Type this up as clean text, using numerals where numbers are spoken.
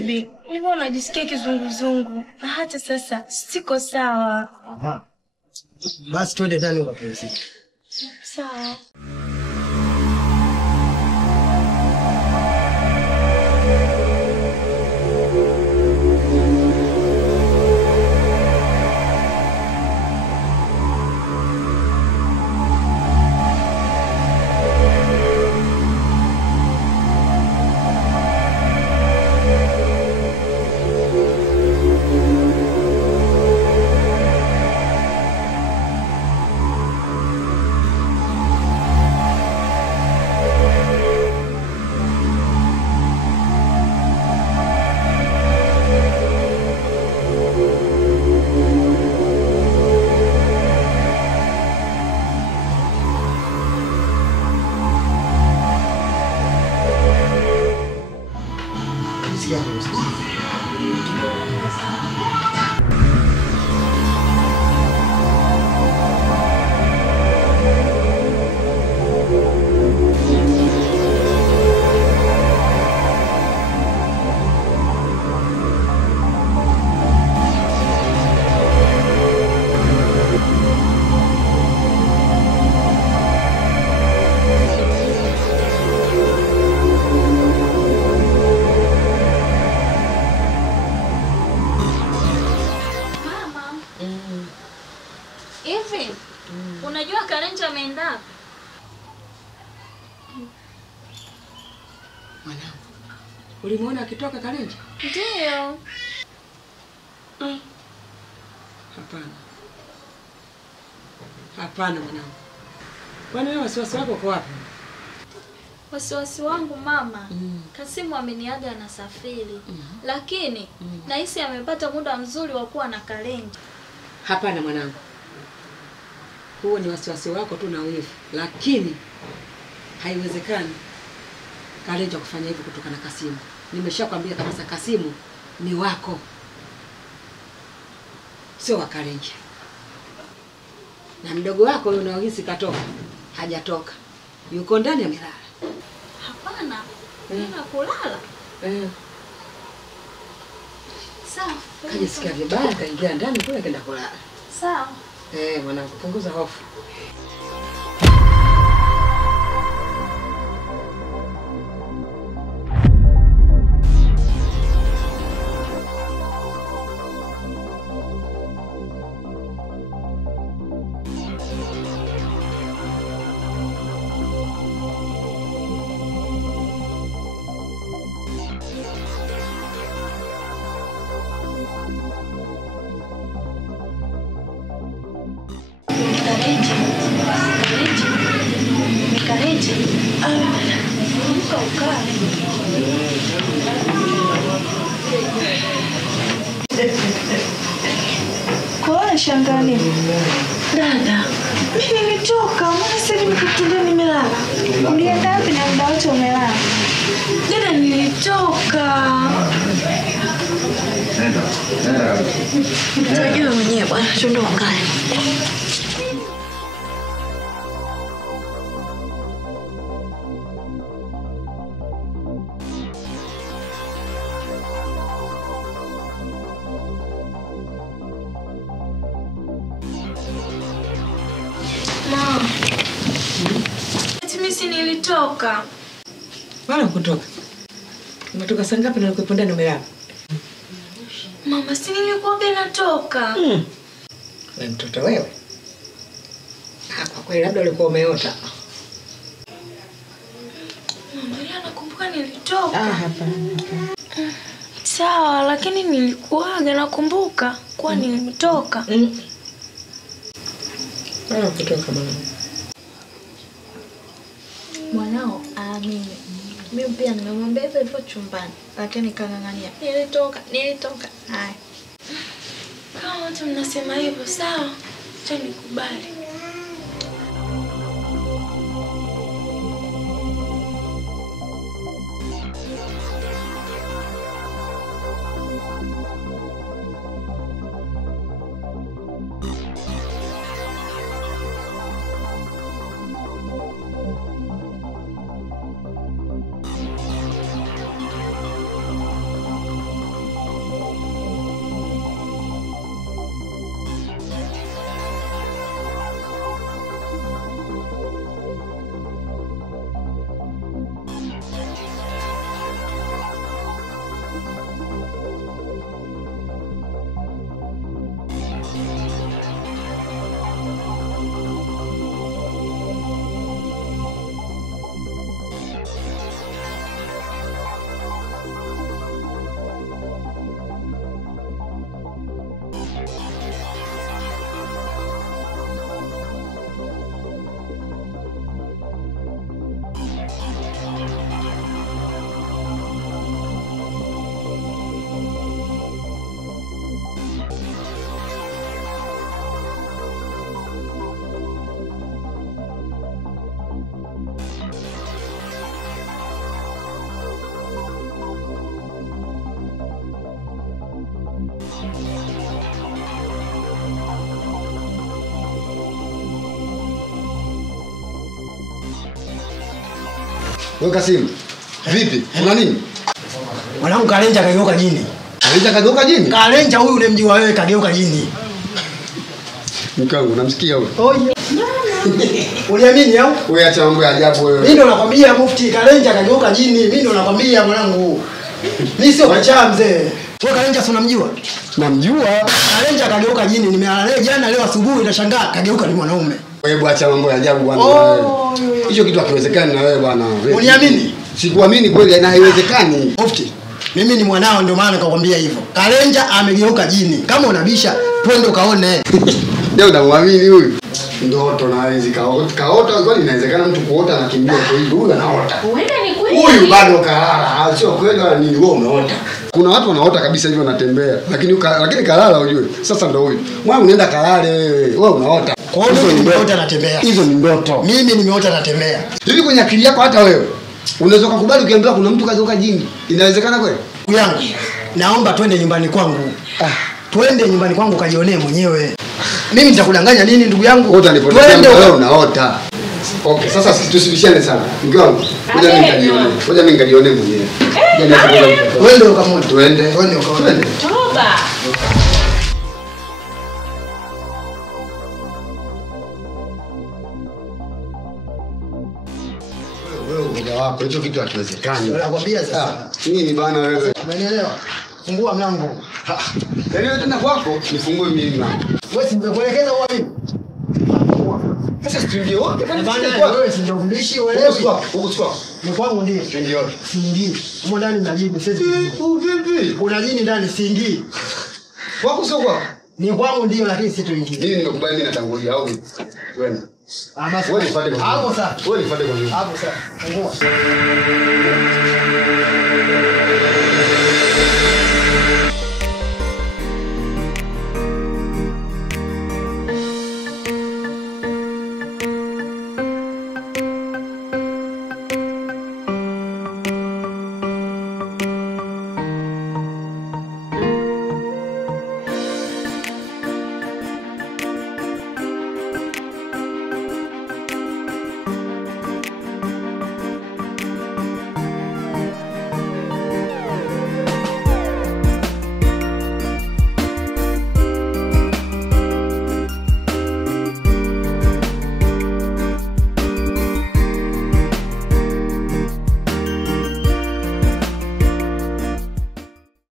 Baby, mbona unajisikia kizunguzungu? Hata sasa siko sawa. Aha. Basi twende ndani ukapumzike. Sawa. Unajua Karenja ameenda? Mwanangu, ulimuona akitoka Karenja? Ndio. Hapana. Hapana mwanangu. Kwani wewe wasiwasi wako uko wapi? Wasiwasi wangu mama, Kasimu ameniaga anasafiri. Lakini nahisi amepata muda mzuri wa kuwa na Karenja. Hapana mwanangu. Huo ni wasiwasi wako tu na wivu, lakini haiwezekani Karenja kufanya hivyo kutoka na Kasimu. Nimeshakwambia kabisa Kasimu ni wako. Sio wa Karenja. Na mdogo wako yule unaohisi katoka, hajatoka. Yuko ndani amelala. Hapana, nina kulala. Sawa. Kajisikia vibaya kaingia ndani kule kaenda kulala. Sawa. Mwanangu, punguza hofu. Kwa shangani. Dada, mimi nilitoka, mbona sasa nimekutulia nimelala? Ulienda wapi na muda wote umelala? Dada, nilitoka. Utajua mwenyewe bwana, twende ukae. Mimi nilitoka. Wala kutoka. Umetoka saa ngapi na ulikuwa ndani umelala? Mama, si nilikuwa natoka. Wewe mtoto wewe. Kwa kweli labda ulikuwa umeota. Mama, nakumbuka nilitoka. Hapana. Sawa, lakini nilikuwaga nakumbuka kwa nilitoka. Wala kutoka mama. Mwanao aamini. Mimi pia nimemwambia hivyo chumbani, lakini kangangania. Nilitoka. Haya. Kama watu mnasema hivyo, sawa. Acha nikubali. Wewe Kasimu. Vipi? Una nini? Mwanangu Kalenja kageuka jini. Kalenja kageuka jini? Kalenja huyu unemjua wewe kageuka jini. Mkangu unamsikia wewe? Oh yeah. Uniamini au? Wewe acha mambo ya ajabu wewe. Mimi ndo nakwambia Mufti Kalenja kageuka jini. Mimi ndo nakwambia mwanangu. Mimi sio kachaa mzee. Wewe Kalenja si unamjua? Namjua. Kalenja kageuka jini. Nimelala naye jana leo asubuhi nashangaa kageuka ni mwanaume. Wewe acha mambo ya ajabu bwana. Oh, hicho kitu hakiwezekani na wewe bwana. Uniamini? Sikuamini kweli na haiwezekani. Mufti, mimi ni mwanao ndio maana nikakwambia hivyo. Kalenja amegeuka jini. Kama unabisha, twende ukaone. Leo unamwamini huyu? Ndoto na hizi kaota kwani inawezekana mtu kuota na kimbia kwa hivi huyu anaota. Uenda ni kweli. Huyu bado kalala, sio kweli wala nini wewe umeota. Kuna watu wanaota kabisa hivyo wanatembea, lakini kalala ujue. Sasa ndio huyu. Mwanangu unaenda kalale wewe unaota. Kwa hiyo mimi nimeota natembea. Hizo ni ndoto. Mimi nimeota natembea. Hivi kwenye akili yako hata wewe unaweza kukubali ukiambiwa kuna mtu kageuka jini? Inawezekana kweli? Yangu. Naomba twende nyumbani kwangu. Twende nyumbani kwangu kajionee mwenyewe. Mimi nitakudanganya nini ndugu yangu? Twende wewe unaota. Okay, sasa tusibishane sana. Mke wangu, ngoja mimi nikajione. Ngoja mimi nikajione mwenyewe. Twende ukamwone. Twende ukaone. Toba. Wewe uoga wako, hicho kitu hakiwezekani. Nakwambia sasa. Nini bana wewe? Umenielewa? Fungua mlango. Yaani wewe tena kwako nifungue mimi mlango. Wewe si nimekuelekeza uwa mimi. Sasa studio wote Bana wewe si ndio mdishi wewe. Huko sio. Ni kwangu ndiye. Ndio. Siingii. Huko ndani mna jini sisi. Vipi? Kuna jini ndani siingii. Kwako sio kwako? Ni kwangu ndio lakini si tuingii. Mimi nimekubali mimi natangulia au wewe? Basi. Wewe nifuate kwa. Hapo sasa. Wewe nifuate kwa nyuma. Hapo sasa. Fungua.